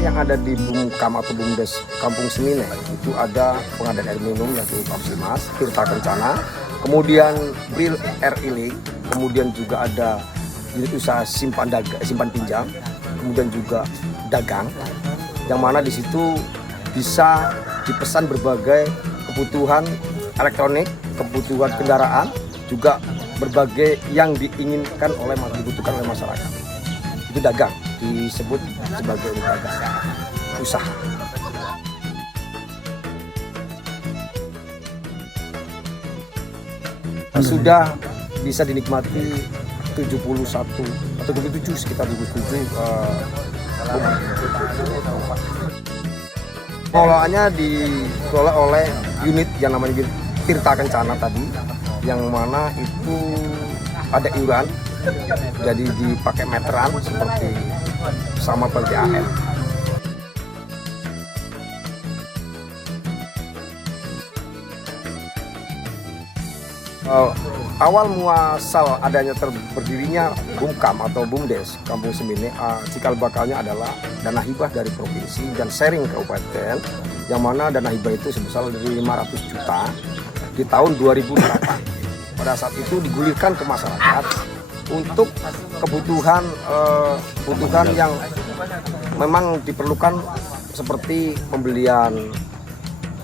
yang ada di Bumkam atau Bumdes Kampung Semine itu ada pengadaan air minum yaitu Kapsimas, Tirta Kencana, kemudian Bril Air Iling, kemudian juga ada unit usaha simpan pinjam, kemudian juga dagang, yang mana di situ bisa dipesan berbagai kebutuhan elektronik, kebutuhan kendaraan, juga berbagai yang diinginkan dibutuhkan oleh masyarakat. Itu dagang, disebut sebagai unit dagang usaha. Sudah bisa dinikmati 71 atau 77 sekitar 77 pengelolaannya dikelola oleh unit yang namanya Tirta Kencana tadi, yang mana itu ada iuran, jadi dipakai meteran seperti sama PPAM. Awal muasal adanya berdirinya Bumkam atau Bumdes Kampung Semine, cikal bakalnya adalah dana hibah dari provinsi dan sharing kabupaten, yang mana dana hibah itu sebesar 500 juta di tahun 2008. Pada saat itu digulirkan ke masyarakat untuk kebutuhan yang memang diperlukan seperti pembelian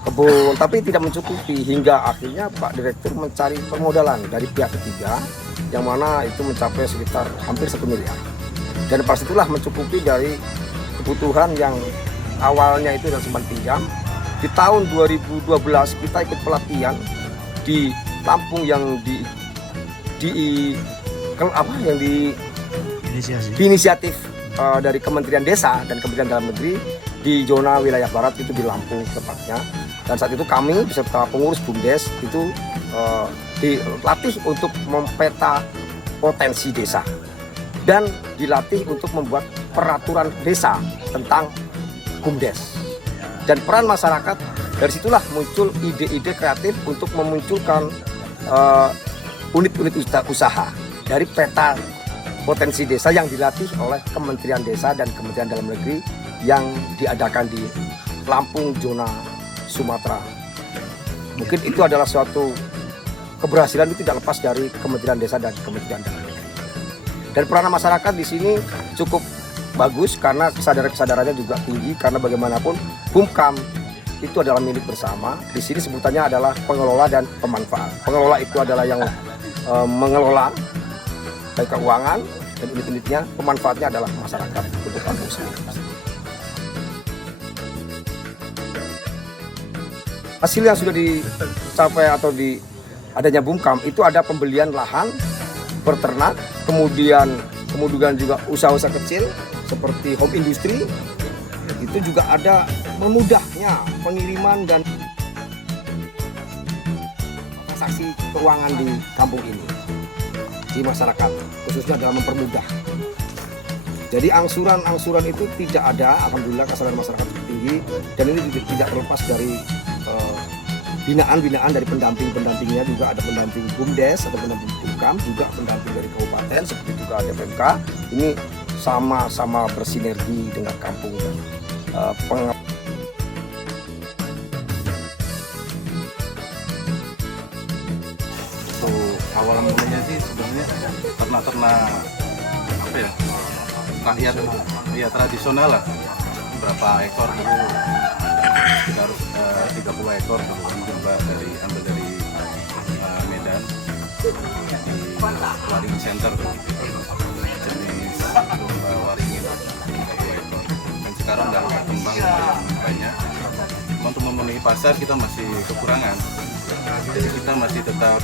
kebun, tapi tidak mencukupi, hingga akhirnya Pak Direktur mencari permodalan dari pihak ketiga, yang mana itu mencapai sekitar hampir 1 miliar. Dan pas itulah mencukupi dari kebutuhan yang awalnya itu adalah simpan pinjam. Di tahun 2012 kita ikut pelatihan di Lampung yang diinisiatif dari Kementerian Desa dan Kementerian Dalam Negeri di zona wilayah barat, itu di Lampung tepatnya. Dan saat itu kami beserta pengurus Bumdes itu dilatih untuk mempeta potensi desa dan dilatih untuk membuat peraturan desa tentang Bumdes. Dan peran masyarakat, dari situlah muncul ide-ide kreatif untuk memunculkan unit-unit usaha dari peta potensi desa yang dilatih oleh Kementerian Desa dan Kementerian Dalam Negeri yang diadakan di Lampung zona Sumatera. Mungkin itu adalah suatu keberhasilan, itu tidak lepas dari Kementerian Desa dan Kementerian Dalam Negeri. Dan peranan masyarakat di sini cukup bagus karena kesadarannya juga tinggi, karena bagaimanapun Bumkam itu adalah milik bersama. Di sini sebutannya adalah pengelola dan pemanfaat. Pengelola itu adalah yang mengelola baik keuangan dan unit-unitnya, pemanfaatnya adalah masyarakat untuk kampung sendiri. Hasil yang sudah dicapai atau adanya Bumkam itu ada pembelian lahan peternak, kemudian juga usaha-usaha kecil seperti home industry. Itu juga ada memudahnya pengiriman dan transaksi keuangan di kampung ini, di masyarakat, khususnya dalam mempermudah. Jadi angsuran itu tidak ada, alhamdulillah kesadaran masyarakat tinggi, dan ini tidak terlepas dari binaan-binaan dari pendampingnya, juga ada pendamping Bumdes atau pendamping Bumkam, juga pendamping dari kabupaten seperti juga ada PMK. Ini sama-sama bersinergi dengan kampung dan awal mulanya sih sebenarnya ternak apa ya, rakyat ya tradisional lah, berapa ekor dulu, kita harus 30 ekor dulu ambil dari Medan di Waring Center tuh, jenis domba waringin 30 ekor. Dan sekarang udah berkembang lumayan banyak. Untuk memenuhi pasar kita masih kekurangan, jadi kita masih tetap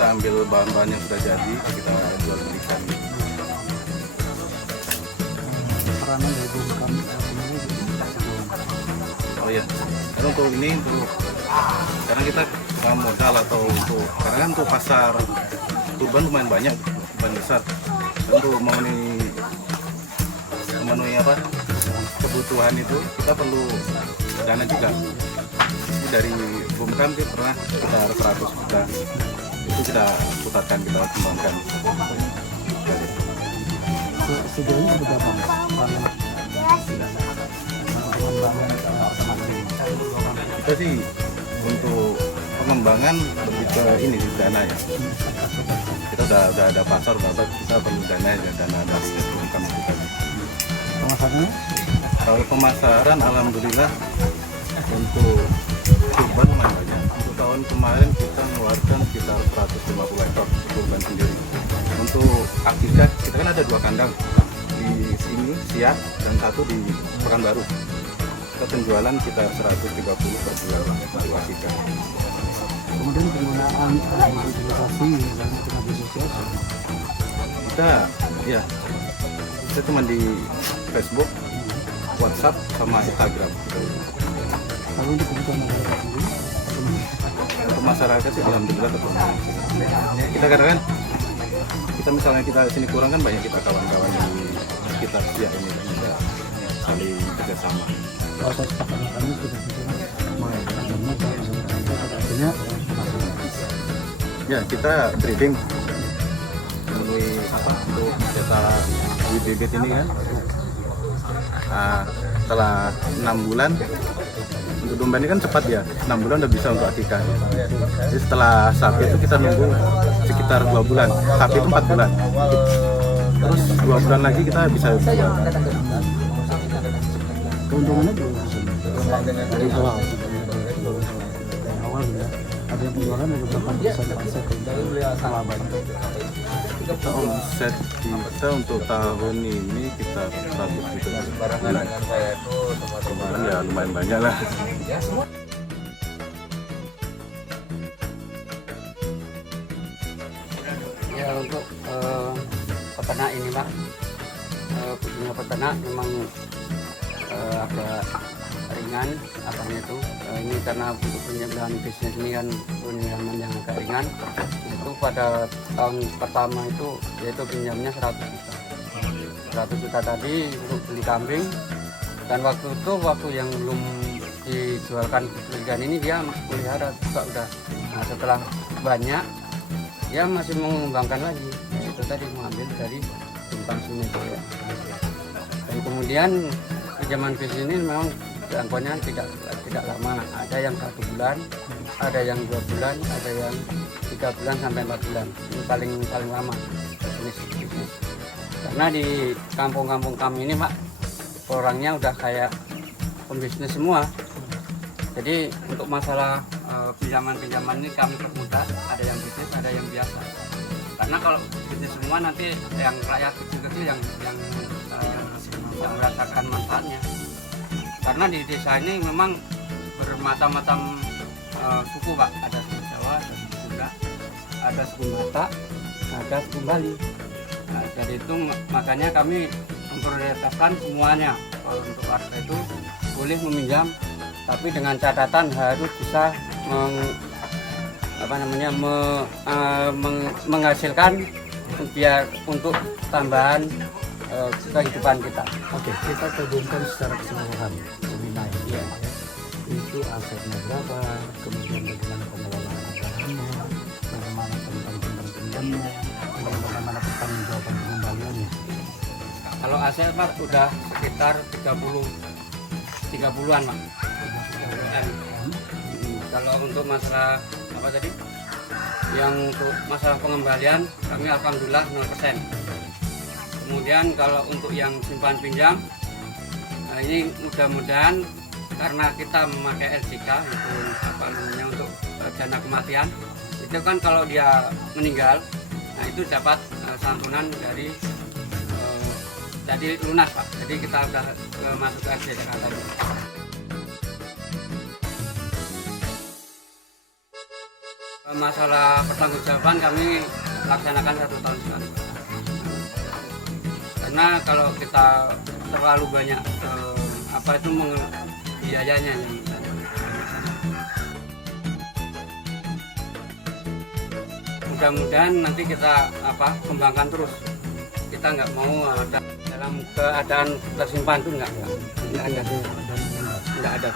ambil bahan-bahan yang sudah jadi, kita jual belikan. Peranan dari Bumkam sendiri. Oh iya, karena kita modal atau karena kan untuk pasar kurban lumayan banyak, lumayan besar. Untuk memenuhi kebutuhan itu kita perlu dana juga. Dari Bumkam pernah kita 100 juta, itu kita putarkan, kita kembangkan. Sejauh ini berapa? pengembangan teman-teman? Kita sih untuk pengembangan lebih ke ini dana ya. Kita udah ada pasar, bapak kita perlu dana ya, dana dari Bumkam kita. Pemasarannya? Kalau pemasaran alhamdulillah untuk kurban lumayan banyak. Untuk tahun kemarin kita mengeluarkan sekitar 150 ekor kurban sendiri. Untuk akikah kita kan ada 2 kandang di sini Siak dan 1 di Pekanbaru. Kita penjualan kita 130 per bulan untuk akikah. Kemudian penggunaan utilisasi dan tenaga sosial. Kita cuma di Facebook, WhatsApp sama Instagram. Kalau untuk kebutuhan masyarakat sendiri, Untuk masyarakat sih alhamdulillah terpenuhi. Kita kadang-kadang kita misalnya kita sini kurang kan banyak kita kawan-kawan di sekitar Siak ini kan bisa saling kerjasama. proses peternakannya sudah artinya Ya kita breeding memenuhi apa untuk cetak bibit ini kan. Nah, setelah 6 bulan untuk domba ini kan cepat ya, 6 bulan udah bisa untuk akikah. Jadi setelah sapi itu kita nunggu sekitar 2 bulan, sapi itu 4 bulan. Terus 2 bulan lagi kita bisa jual. keuntungannya juga dari awal ya. Ada yang penjualan ada berapa persen keuntungan labanya. Kita omset kita untuk tahun ini kita 100 juta. Kemarin ya lumayan banyak lah. Ya untuk peternak ini Pak, punya peternak memang agak ringan apanya itu. Ini karena untuk penyeberangan bisnis ini kan pinjaman yang agak ringan. Itu pada tahun pertama itu yaitu pinjamnya 100 juta. 100 juta tadi untuk beli kambing, dan waktu yang belum dijualkan belikan ini dia pelihara juga udah. Nah, setelah banyak dia masih mengembangkan lagi, itu tadi mengambil dari Bumkam sini ya. Dan kemudian pinjaman bisnis ini memang jangkauannya tidak lama, ada yang 1 bulan, ada yang 2 bulan, ada yang 3 bulan sampai 4 bulan. Ini paling lama bisnis. Karena di kampung-kampung kami ini Pak, orangnya udah kayak pembisnis semua. Jadi untuk masalah pinjaman-pinjaman ini kami permudah, ada yang bisnis, ada yang biasa. Karena kalau bisnis semua nanti yang rakyat kecil-kecil yang merasakan manfaatnya. Karena di desa ini memang bermacam-macam suku Pak, ada suku Jawa, ada suku Sunda, ada suku Batak, ada suku Bali. Nah, jadi itu makanya kami memprioritaskan semuanya. Kalau untuk warga itu boleh meminjam, tapi dengan catatan harus bisa menghasilkan biar untuk tambahan kehidupan kita. Oke, kita gabungkan secara keseluruhan seminai ya. Itu asetnya berapa, kemudian bagaimana pengelolaan anggarannya, bagaimana tentang pinjamnya, dan bagaimana pertanggungjawaban pengembaliannya. Kalau aset Pak udah sekitar 30-an Pak. Kalau untuk masalah apa tadi? Yang untuk masalah pengembalian kami alhamdulillah 0%. Kemudian kalau untuk yang simpan pinjam, nah ini mudah-mudahan karena kita memakai LJK itu apa namanya untuk dana kematian, itu kan kalau dia meninggal, nah itu dapat santunan dari jadi lunas Pak. Jadi kita sudah masuk ke LJK tadi. Masalah pertanggungjawaban kami laksanakan 1 tahun sekali. Karena kalau kita terlalu banyak biayanya yang mudah-mudahan nanti kita kembangkan terus. Kita nggak mau dalam keadaan tersimpan itu nggak ada.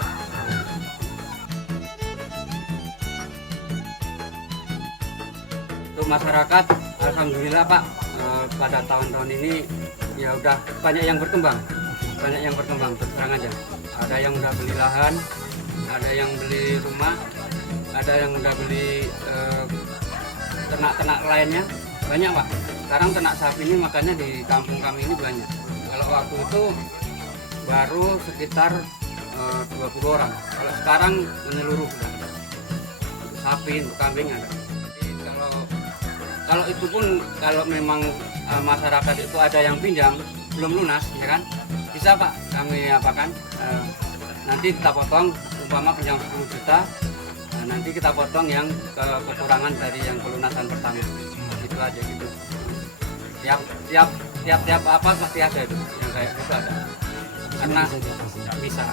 Untuk masyarakat alhamdulillah Pak, pada tahun-tahun ini ya udah banyak yang berkembang banyak yang berkembang, terus terang aja. Ada yang udah beli lahan, ada yang beli rumah, ada yang udah beli ternak-ternak lainnya, banyak Pak. Sekarang ternak sapi ini makanya di kampung kami ini banyak. Kalau waktu itu baru sekitar 20 orang. Kalau sekarang menyeluruh sudah. Untuk sapi, untuk kambing ada. Jadi kalau itu pun kalau memang masyarakat itu ada yang pinjam belum lunas, ya kan? Bisa Pak, kami apakan? Nanti kita potong, umpama pinjam 10 juta, nanti kita potong yang kekurangan dari yang pelunasan pertama. Gitu aja gitu. Tiap apa pasti ada itu yang kayak gitu ada. Karena bisa